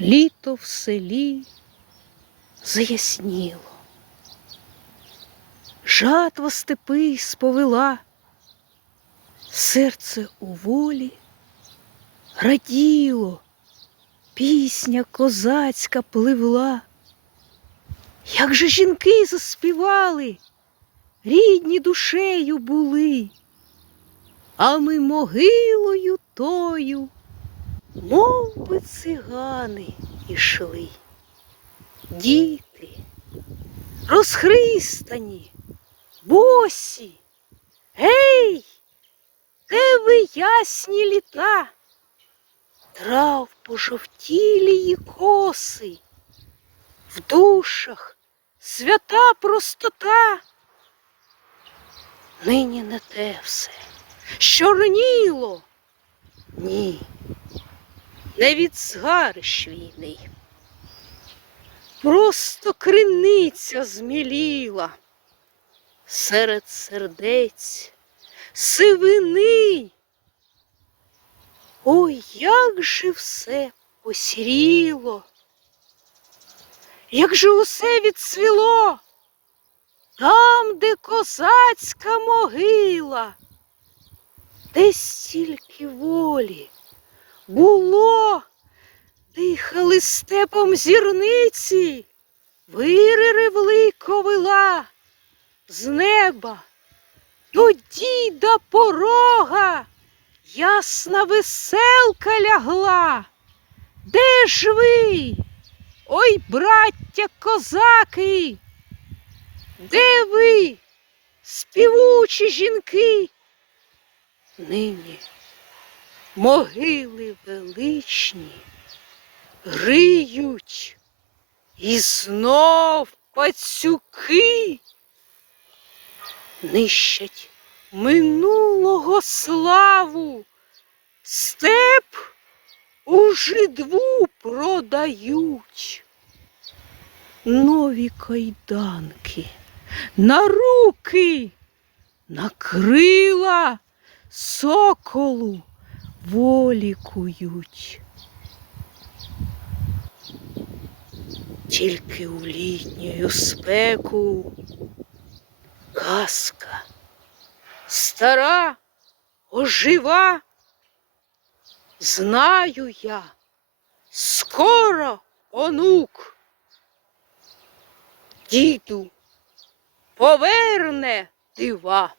Літо в селі заясніло. Жатва степи сповела, серце у волі раділо, пісня козацька пливла. Як же жінки заспівали, рідні душею були, а ми могилою тою, мов би цигани ішли. Діти, розхристані, босі, гей, де ви ясні літа, трав пожовтілі її коси, в душах свята простота. Нині не те все, що раніло, ні, не від згарищ війни. Просто криниця зміліла. Серед сердець сивини. Ой, як же все посіріло, як же усе відцвіло, там, де козацька могила, де стільки волі було, дихали степом зірниці, вири ревли ковила з неба до діда порога ясна веселка лягла. Де ж ви? Ой, браття козаки, де ви, співучі жінки? Нині могили величні риють і знов пацюки нищать минулого славу, степ у жидву продають. Нові кайданки на руки, на крила соколу волі кують. Тільки у літню спеку казка стара, ожива. Знаю я, скоро онук. Діду поверне дива.